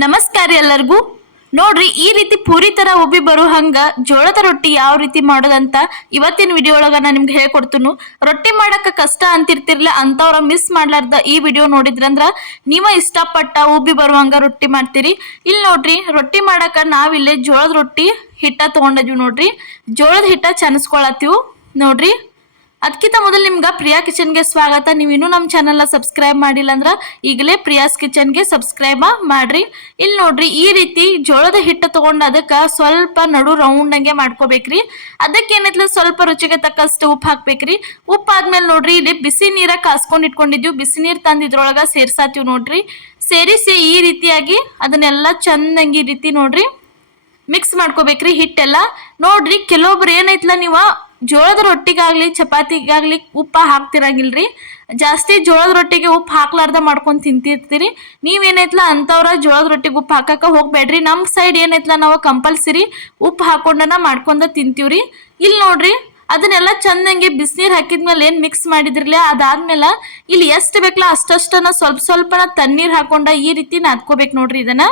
ನಮಸ್ಕಾರ ಎಲ್ಲರಿಗೂ. ನೋಡ್ರಿ, ಈ ರೀತಿ ಪೂರಿ ತರ ಉಬ್ಬಿ ಬರೋ ಹಂಗ ಜೋಳದ ರೊಟ್ಟಿ ಯಾವ ರೀತಿ ಮಾಡೋದಂತ ಇವತ್ತಿನ ವಿಡಿಯೋ ಒಳಗ ನಾನು ನಿಮ್ಗೆ ಹೇಳ್ಕೊಡ್ತೀನಿ. ರೊಟ್ಟಿ ಮಾಡಕ ಕಷ್ಟ ಅಂತಿರ್ತಿರ್ಲಿಲ್ಲ ಅಂತವ್ರ ಮಿಸ್ ಮಾಡ್ಲಾರ್ದ ಈ ವಿಡಿಯೋ ನೋಡಿದ್ರಂದ್ರ ನೀವ ಇಷ್ಟಪಟ್ಟ ಉಬ್ಬಿ ಬರುವಂಗ ರೊಟ್ಟಿ ಮಾಡ್ತೀರಿ. ಇಲ್ಲಿ ನೋಡ್ರಿ, ರೊಟ್ಟಿ ಮಾಡಕ ನಾವಿಲ್ಲೇ ಜೋಳದ ರೊಟ್ಟಿ ಹಿಟ್ಟ ತಗೊಂಡಿದ್ವಿ. ನೋಡ್ರಿ, ಜೋಳದ ಹಿಟ್ಟ ಚನಸ್ಕೊಳತ್ತೀವಿ. ನೋಡ್ರಿ, ಅದಕ್ಕಿಂತ ಮೊದಲು ನಿಮ್ಗೆ ಪ್ರಿಯಾ ಕಿಚನ್ಗೆ ಸ್ವಾಗತ. ನೀವು ಇನ್ನೂ ನಮ್ಮ ಚಾನಲ್ನ ಸಬ್ಸ್ಕ್ರೈಬ್ ಮಾಡಿಲ್ಲ ಅಂದ್ರೆ ಈಗಲೇ ಪ್ರಿಯಾಸ್ ಕಿಚನ್ಗೆ ಸಬ್ಸ್ಕ್ರೈಬ್ ಮಾಡ್ರಿ. ಇಲ್ಲಿ ನೋಡ್ರಿ, ಈ ರೀತಿ ಜೋಳದ ಹಿಟ್ಟು ತಗೊಂಡು ಅದಕ್ಕೆ ಸ್ವಲ್ಪ ನಡು ರೌಂಡಂಗೆ ಮಾಡ್ಕೋಬೇಕ್ರಿ. ಅದಕ್ಕೆ ಏನೈತ್ಲ ಸ್ವಲ್ಪ ರುಚಿಗೆ ತಕ್ಕಷ್ಟು ಉಪ್ಪು ಹಾಕ್ಬೇಕ್ರಿ. ಉಪ್ಪು ಆದ್ಮೇಲೆ ನೋಡ್ರಿ, ಇಲ್ಲಿ ಬಿಸಿ ನೀರ ಕಾಸ್ಕೊಂಡು ಇಟ್ಕೊಂಡಿದ್ವಿ. ಬಿಸಿ ನೀರು ತಂದು ಇದ್ರೊಳಗೆ ಸೇರ್ಸಾತೀವಿ. ನೋಡ್ರಿ, ಸೇರಿಸಿ ಈ ರೀತಿಯಾಗಿ ಅದನ್ನೆಲ್ಲ ಚಂದಂಗಿ ಈ ರೀತಿ ನೋಡ್ರಿ ಮಿಕ್ಸ್ ಮಾಡ್ಕೋಬೇಕ್ರಿ ಹಿಟ್ಟೆಲ್ಲ. ನೋಡ್ರಿ, ಕೆಲವೊಬ್ರು ಏನೈತ್ಲ ನೀವು ಜೋಳದ ರೊಟ್ಟಿಗಾಗ್ಲಿ ಚಪಾತಿಗಾಗ್ಲಿ ಉಪ್ಪ ಹಾಕ್ತಿರಂಗಿಲ್ರಿ. ಜಾಸ್ತಿ ಜೋಳದ ರೊಟ್ಟಿಗೆ ಉಪ್ಪು ಹಾಕ್ಲಾರ್ದ ಮಾಡ್ಕೊಂಡು ತಿಂತಿರ್ತೀರಿ. ನೀವೇನೈತ್ಲ ಅಂತವ್ರ ಜೋಳದ ರೊಟ್ಟಿಗೆ ಉಪ್ಪು ಹಾಕಕ್ಕೆ ಹೋಗ್ಬೇಡ್ರಿ. ನಮ್ಮ ಸೈಡ್ ಏನೈತ್ಲ ನಾವು ಕಂಪಲ್ಸರಿ ಉಪ್ಪು ಹಾಕೊಂಡನ ಮಾಡ್ಕೊಂಡ ತಿಂತೀವ್ರಿ. ಇಲ್ಲಿ ನೋಡ್ರಿ, ಅದನ್ನೆಲ್ಲ ಚಂದಂಗೆ ಬಿಸಿನೀರು ಹಾಕಿದ್ಮೇಲೆ ಏನು ಮಿಕ್ಸ್ ಮಾಡಿದ್ರಲ್ಲ, ಅದಾದ್ಮೇಲೆ ಇಲ್ಲಿ ಎಷ್ಟು ಬೇಕಲ್ಲ ಅಷ್ಟಷ್ಟನ ಸ್ವಲ್ಪನ ತಣ್ಣೀರು ಹಾಕೊಂಡ ಈ ರೀತಿ ನಾದ್ಕೋಬೇಕು. ನೋಡ್ರಿ, ಇದನ್ನ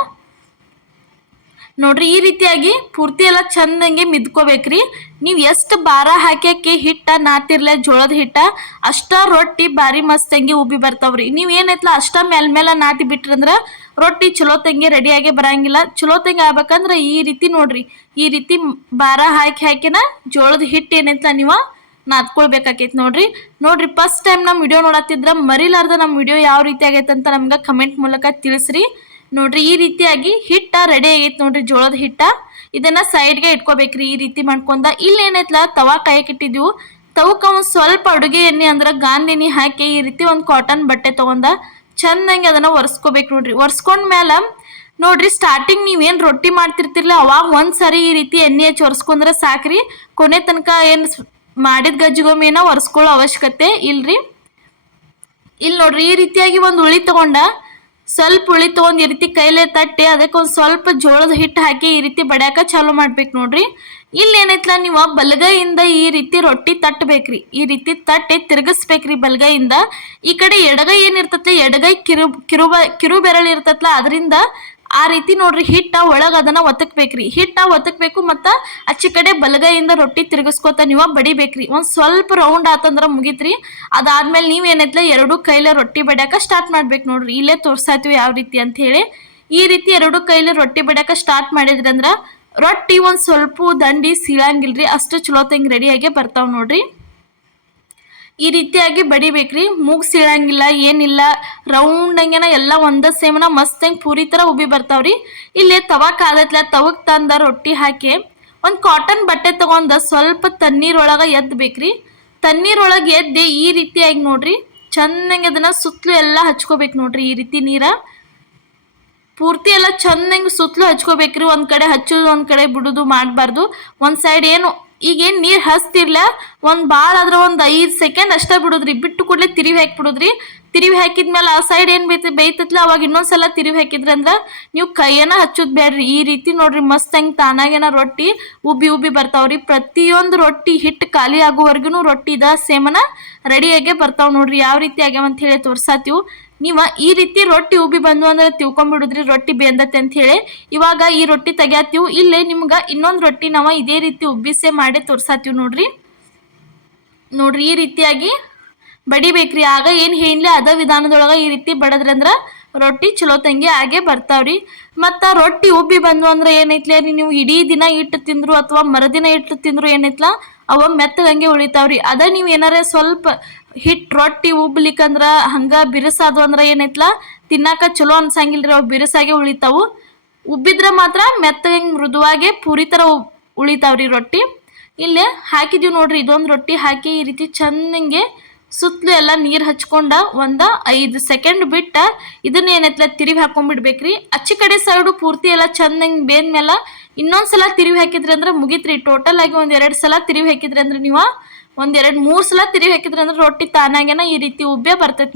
ನೋಡ್ರಿ ಈ ರೀತಿಯಾಗಿ ಪೂರ್ತಿ ಎಲ್ಲ ಚಂದಂಗೆ ಮಿದ್ಕೋಬೇಕ್ರಿ. ನೀವು ಎಷ್ಟು ಭಾರ ಹಾಕಿ ಹಿಟ್ಟ ನಾತಿರ್ಲೆ ಜೋಳದ ಹಿಟ್ಟ ಅಷ್ಟ ರೊಟ್ಟಿ ಬಾರಿ ಮಸ್ತಂಗಿ ಉಬ್ಬಿ ಬರ್ತಾವ್ರಿ. ನೀವು ಏನೈತ್ಲ ಅಷ್ಟ ಮೇಲ್ಮೇಲೆ ನಾತಿ ಬಿಟ್ರಂದ್ರ ರೊಟ್ಟಿ ಚಲೋ ತಂಗಿ ರೆಡಿಯಾಗಿ ಬರಂಗಿಲ್ಲ. ಚಲೋ ತಂಗಿ ಆಗ್ಬೇಕಂದ್ರೆ ಈ ರೀತಿ ನೋಡ್ರಿ, ಈ ರೀತಿ ಭಾರ ಹಾಕಿನ ಜೋಳದ ಹಿಟ್ಟು ಏನೈತ್ಲ ನೀವು ನಾದ್ಕೊಳ್ಬೇಕಾಕೈತಿ. ನೋಡ್ರಿ ಫಸ್ಟ್ ಟೈಮ್ ನಮ್ಮ ವಿಡಿಯೋ ನೋಡತ್ತಿದ್ರ ಮರಿಲಾರ್ದ ನಮ್ಮ ವಿಡಿಯೋ ಯಾವ ರೀತಿ ಆಗೈತೆ ಅಂತ ನಮ್ಗೆ ಕಮೆಂಟ್ ಮೂಲಕ ತಿಳಿಸ್ರಿ. ನೋಡ್ರಿ, ಈ ರೀತಿಯಾಗಿ ಹಿಟ್ಟ ರೆಡಿ ಆಗೈತಿ. ನೋಡ್ರಿ, ಜೋಳದ ಹಿಟ್ಟ ಇದನ್ನ ಸೈಡ್ಗೆ ಇಟ್ಕೋಬೇಕ್ರಿ. ಈ ರೀತಿ ಮಾಡ್ಕೊಂಡ ಇಲ್ಲಿ ಏನೈತ್ಲ ತವಾ ಕಾಯಕ್ಕಿಟ್ಟಿದ್ವು. ತವಕ್ಕ ಒಂದು ಸ್ವಲ್ಪ ಅಡುಗೆ ಎಣ್ಣೆ ಅಂದ್ರೆ ಗಾಂಧಿ ಎಣ್ಣೆ ಹಾಕಿ ಈ ರೀತಿ ಒಂದು ಕಾಟನ್ ಬಟ್ಟೆ ತಗೊಂಡ ಚಂದಂಗೆ ಅದನ್ನ ಒರೆಸ್ಕೋಬೇಕು. ನೋಡ್ರಿ, ಒರೆಸ್ಕೊಂಡ್ಮೇಲೆ ನೋಡ್ರಿ, ಸ್ಟಾರ್ಟಿಂಗ್ ನೀವೇನು ರೊಟ್ಟಿ ಮಾಡ್ತಿರ್ತಿರ್ಲ ಅವಾಗ ಒಂದ್ಸರಿ ಈ ರೀತಿ ಎಣ್ಣೆ ಹಚ್ಚಿ ಒರೆಸ್ಕೊಂಡ್ರೆ ಸಾಕ್ರಿ. ಕೊನೆ ತನಕ ಏನು ಮಾಡಿದ ಗಜ್ಜಿಗೊಮ್ಮೆನ ಒರೆಸ್ಕೊಳ್ಳೋ ಅವಶ್ಯಕತೆ ಇಲ್ರಿ. ಇಲ್ಲಿ ನೋಡ್ರಿ, ಈ ರೀತಿಯಾಗಿ ಒಂದು ಉಳಿ ತಗೊಂಡ ಸ್ವಲ್ಪ ಉಳಿ ತಗೊಂಡ್ ಈ ರೀತಿ ಕೈಲೇ ತಟ್ಟಿ ಅದಕ್ಕೆ ಒಂದು ಸ್ವಲ್ಪ ಜೋಳದ ಹಿಟ್ಟು ಹಾಕಿ ಈ ರೀತಿ ಬಡ್ಯಾಕ ಚಾಲು ಮಾಡ್ಬೇಕು. ನೋಡ್ರಿ, ಇಲ್ಲಿ ಏನೈತ್ಲ ನೀವು ಬಲಗೈಯಿಂದ ಈ ರೀತಿ ರೊಟ್ಟಿ ತಟ್ಟಬೇಕ್ರಿ. ಈ ರೀತಿ ತಟ್ಟಿ ತಿರುಗಿಸ್ಬೇಕ್ರಿ ಬಲಗೈಯಿಂದ. ಈ ಕಡೆ ಎಡಗೈ ಏನಿರ್ತೈತಿ, ಎಡಗೈ ಕಿರು ಬೆರಳು ಇರ್ತೈತ್ಲ ಅದರಿಂದ ಆ ರೀತಿ ನೋಡ್ರಿ ಹಿಟ್ಟ ಒಳಗೆ ಅದನ್ನ ಒತ್ತಕ್ಬೇಕ್ರಿ. ಹಿಟ್ಟ ಒತ್ತಕ್ಬೇಕು ಮತ್ತು ಅಚ್ಚಿ ಕಡೆ ಬಲಗೈಯಿಂದ ರೊಟ್ಟಿ ತಿರುಗಿಸ್ಕೋತ ನೀವು ಬಡಿಬೇಕ್ರಿ. ಒಂದು ಸ್ವಲ್ಪ ರೌಂಡ್ ಆತಂದ್ರೆ ಮುಗಿತ್ರಿ. ಅದಾದ್ಮೇಲೆ ನೀವೇನೈತ್ಲ ಎರಡು ಕೈಲೇ ರೊಟ್ಟಿ ಬಡ್ಯಾಕ ಸ್ಟಾರ್ಟ್ ಮಾಡ್ಬೇಕು. ನೋಡ್ರಿ, ಇಲ್ಲೇ ತೋರ್ಸಾತೀವಿ ಯಾವ ರೀತಿ ಅಂತ ಹೇಳಿ. ಈ ರೀತಿ ಎರಡು ಕೈಲೇ ರೊಟ್ಟಿ ಬಡ್ಯಾಕ ಸ್ಟಾರ್ಟ್ ಮಾಡಿದ್ರಂದ್ರ ರೊಟ್ಟಿ ಒಂದು ಸ್ವಲ್ಪ ದಂಡಿ ಸೀಳಂಗಿಲ್ರಿ. ಅಷ್ಟು ಚಲೋ ತಂಗಿ ರೆಡಿಯಾಗಿ ಬರ್ತಾವ. ನೋಡ್ರಿ, ಈ ರೀತಿಯಾಗಿ ಬಡಿಬೇಕ್ರಿ. ಮೂಗ್ ಸೀಳಂಗಿಲ್ಲ ಏನಿಲ್ಲ, ರೌಂಡಂಗೆನ ಎಲ್ಲ ಒಂದ ಸೇಮನ ಮಸ್ತಂಗೆ ಪೂರಿ ಥರ ಉಬ್ಬಿ ಬರ್ತಾವ್ರಿ. ಇಲ್ಲಿ ತವಾ ಕಾದತ್ಲ ತವಕ್ ತಂದ ರೊಟ್ಟಿ ಹಾಕಿ ಒಂದು ಕಾಟನ್ ಬಟ್ಟೆ ತಗೊಂಡ ಸ್ವಲ್ಪ ತಣ್ಣೀರೊಳಗೆ ಎದ್ದಬೇಕ್ರಿ. ತಣ್ಣೀರೊಳಗೆ ಎದ್ದಿ ಈ ರೀತಿಯಾಗಿ ನೋಡ್ರಿ ಚಂದಂಗೆ ಅದನ್ನ ಸುತ್ತಲೂ ಎಲ್ಲ ಹಚ್ಕೋಬೇಕು. ನೋಡ್ರಿ, ಈ ರೀತಿ ನೀರ ಪೂರ್ತಿ ಎಲ್ಲ ಚಂದಂಗೆ ಸುತ್ತಲೂ ಹಚ್ಕೋಬೇಕ್ರಿ. ಒಂದು ಕಡೆ ಹಚ್ಚೋದು ಒಂದು ಕಡೆ ಬಿಡೋದು ಮಾಡಬಾರ್ದು. ಒಂದು ಸೈಡ್ ಏನು ಈಗೇನು ನೀರು ಹಚ್ತಿರ್ಲ ಒಂದು ಭಾಳ ಆದ್ರೆ ಒಂದು 5 ಸೆಕೆಂಡ್ ಅಷ್ಟೇ ಬಿಡೋದ್ರಿ. ಬಿಟ್ಟು ಕೂಡಲೇ ತಿರುವಿ ಹಾಕಿಬಿಡೋದ್ರಿ. ತಿರುವಿ ಹಾಕಿದ್ಮೇಲೆ ಆ ಸೈಡ್ ಏನು ಬೇಯ್ತತ್ಲ ಅವಾಗ ಇನ್ನೊಂದ್ಸಲ ತಿರುವಿ ಹಾಕಿದ್ರಿ ಅಂದ್ರೆ ನೀವು ಕೈಯನ್ನ ಹಚ್ಚೋದು ಬೇಡ್ರಿ. ಈ ರೀತಿ ನೋಡ್ರಿ ಮಸ್ತ್ ಹಂಗೆ ತಾನಾಗೇನ ರೊಟ್ಟಿ ಉಬ್ಬಿ ಬರ್ತಾವ್ರಿ. ಪ್ರತಿಯೊಂದು ರೊಟ್ಟಿ ಹಿಟ್ಟು ಖಾಲಿ ಆಗೋವರೆಗೂ ರೊಟ್ಟಿ ಇದ ಸೇಮನ ರೆಡಿಯಾಗೇ ಬರ್ತಾವ್. ನೋಡ್ರಿ, ಯಾವ ರೀತಿ ಆಗ್ಯಾವ ಅಂತ ಹೇಳಿ ತೋರ್ಸಾತೀವಿ. ನೀವು ಈ ರೀತಿ ರೊಟ್ಟಿ ಉಬ್ಬಿ ಬಂದು ಅಂದ್ರೆ ತಿಳ್ಕೊಂಡ್ಬಿಡುದ್ರಿ ರೊಟ್ಟಿ ಬೇಂದತ್ತೆ ಅಂತ ಹೇಳಿ. ಇವಾಗ ಈ ರೊಟ್ಟಿ ತೆಗ್ಯಾತೀವಿ. ಇಲ್ಲೇ ನಿಮ್ಗೆ ಇನ್ನೊಂದು ರೊಟ್ಟಿ ನಾವು ಇದೇ ರೀತಿ ಉಬ್ಬಿಸೆ ಮಾಡಿ ತೋರ್ಸಾತೀವಿ. ನೋಡ್ರಿ ಈ ರೀತಿಯಾಗಿ ಬಡಿಬೇಕ್ರಿ. ಆಗ ಏನು ಹೇಳಿಲ್ಲ ಅದ ವಿಧಾನದೊಳಗೆ ಈ ರೀತಿ ಬಡದ್ರಂದ್ರೆ ರೊಟ್ಟಿ ಚಲೋ ತಂಗಿ ಆಗೇ ಬರ್ತಾವ್ರಿ. ಮತ್ತು ರೊಟ್ಟಿ ಉಬ್ಬಿ ಬಂದು ಅಂದ್ರೆ ಏನೈತ್ಲ, ನೀವು ಇಡೀ ದಿನ ಇಟ್ಟು ತಿಂದ್ರು ಅಥವಾ ಮರುದಿನ ಇಟ್ಟು ತಿಂದ್ರು ಏನೈತ್ಲ ಅವ ಮೆತ್ತಗಂಗೆ ಉಳಿತಾವ್ರಿ. ಅದ ನೀವು ಏನಾರ ಸ್ವಲ್ಪ ಹಿಟ್ಟು ರೊಟ್ಟಿ ಉಬ್ಲಿಕ್ಕಂದ್ರೆ ಹಂಗೆ ಬಿರುಸಾದು ಅಂದ್ರೆ ಏನೈತ್ಲ ತಿನ್ನಾಕ ಚಲೋ ಅನ್ಸಂಗಿಲ್ರಿ. ಅವು ಬಿರುಸಾಗೆ ಉಳಿತಾವು. ಉಬ್ಬಿದ್ರೆ ಮಾತ್ರ ಮೆತ್ತಗಂಗೆ ಮೃದುವಾಗೆ ಪೂರಿ ಥರ ಉಳಿತಾವ್ರಿ ರೊಟ್ಟಿ. ಇಲ್ಲೇ ಹಾಕಿದೀವಿ ನೋಡ್ರಿ, ಇದೊಂದು ರೊಟ್ಟಿ ಹಾಕಿ ಈ ರೀತಿ ಚಂದಂಗೆ ಸುತ್ತಲೂ ಎಲ್ಲ ನೀರು ಹಚ್ಕೊಂಡ ಒಂದು 5 ಸೆಕೆಂಡ್ ಬಿಟ್ಟ ಇದನ್ನ ಏನೈತ್ಲ ತಿರುವಿ ಹಾಕೊಂಡ್ಬಿಡ್ಬೇಕ್ರಿ. ಅಚ್ಚಿ ಕಡೆ ಸೈಡು ಪೂರ್ತಿ ಎಲ್ಲ ಚಂದಂಗೆ ಬೇಂದ್ಮೇಲೆ ಇನ್ನೊಂದ್ಸಲ ತಿರುವಿ ಹಾಕಿದ್ರಿ ಅಂದ್ರೆ ಮುಗಿತ್ರಿ. ಟೋಟಲ್ ಆಗಿ 1-2 ಸಲ ತಿರುವಿ ಹಾಕಿದ್ರಿ ಅಂದ್ರೆ ನೀವು 1-2-3 ಸಲ ತಿರುವಿ ಹಾಕಿದ್ರಿ ಅಂದ್ರೆ ರೊಟ್ಟಿ ತಾನಾಗೇನ ಈ ರೀತಿ ಉಬ್ಬೆ ಬರ್ತೈತಿ.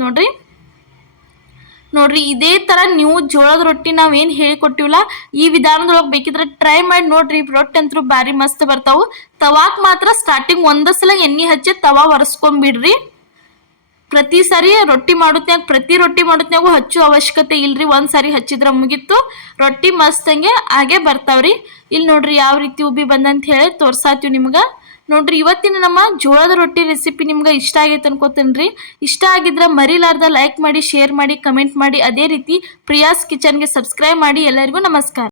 ನೋಡ್ರಿ ಇದೇ ಥರ ನೀವು ಜೋಳದ ರೊಟ್ಟಿ ನಾವೇನು ಹೇಳಿಕೊಟ್ಟಿವಲ್ಲ ಈ ವಿಧಾನದೊಳಗೆ ಬೇಕಿದ್ರೆ ಟ್ರೈ ಮಾಡಿ ನೋಡ್ರಿ. ರೊಟ್ಟಿ ಅಂತೂ ಭಾರಿ ಮಸ್ತ್ ಬರ್ತಾವು. ತವಾಕ್ ಮಾತ್ರ ಸ್ಟಾರ್ಟಿಂಗ್ ಒಂದ ಸಲ ಎಣ್ಣೆ ಹಚ್ಚಿ ತವಾ ಒರೆಸ್ಕೊಂಡ್ಬಿಡ್ರಿ. ಪ್ರತಿ ಸಾರಿ ಪ್ರತಿ ರೊಟ್ಟಿ ಮಾಡೋತ್ನ್ಯಾಗೂ ಹಚ್ಚೋ ಅವಶ್ಯಕತೆ ಇಲ್ರಿ. ಒಂದು ಸಾರಿ ಹಚ್ಚಿದ್ರೆ ಮುಗೀತು, ರೊಟ್ಟಿ ಮಸ್ತಂಗೆ ಹಾಗೆ ಬರ್ತಾವ್ರಿ. ಇಲ್ಲಿ ನೋಡ್ರಿ ಯಾವ ರೀತಿ ಉಬ್ಬಿ ಬಂದಂತ ಹೇಳಿ ತೋರ್ಸಾತೀವಿ ನಿಮ್ಗೆ. ನೋಡ್ರಿ ಇವತ್ತಿನ ನಮ್ಮ ಜೋಳದ ರೊಟ್ಟಿ ರೆಸಿಪಿ ನಿಮ್ಗೆ ಇಷ್ಟ ಆಗೈತೆ ಅನ್ಕೋತೇನ್ರಿ. ಇಷ್ಟ ಆಗಿದ್ರೆ ಮರಿಲಾರ್ದ ಲೈಕ್ ಮಾಡಿ, ಶೇರ್ ಮಾಡಿ, ಕಮೆಂಟ್ ಮಾಡಿ. ಅದೇ ರೀತಿ ಪ್ರಿಯಾಸ್ ಕಿಚನ್ಗೆ ಸಬ್ಸ್ಕ್ರೈಬ್ ಮಾಡಿ. ಎಲ್ಲರಿಗೂ ನಮಸ್ಕಾರ.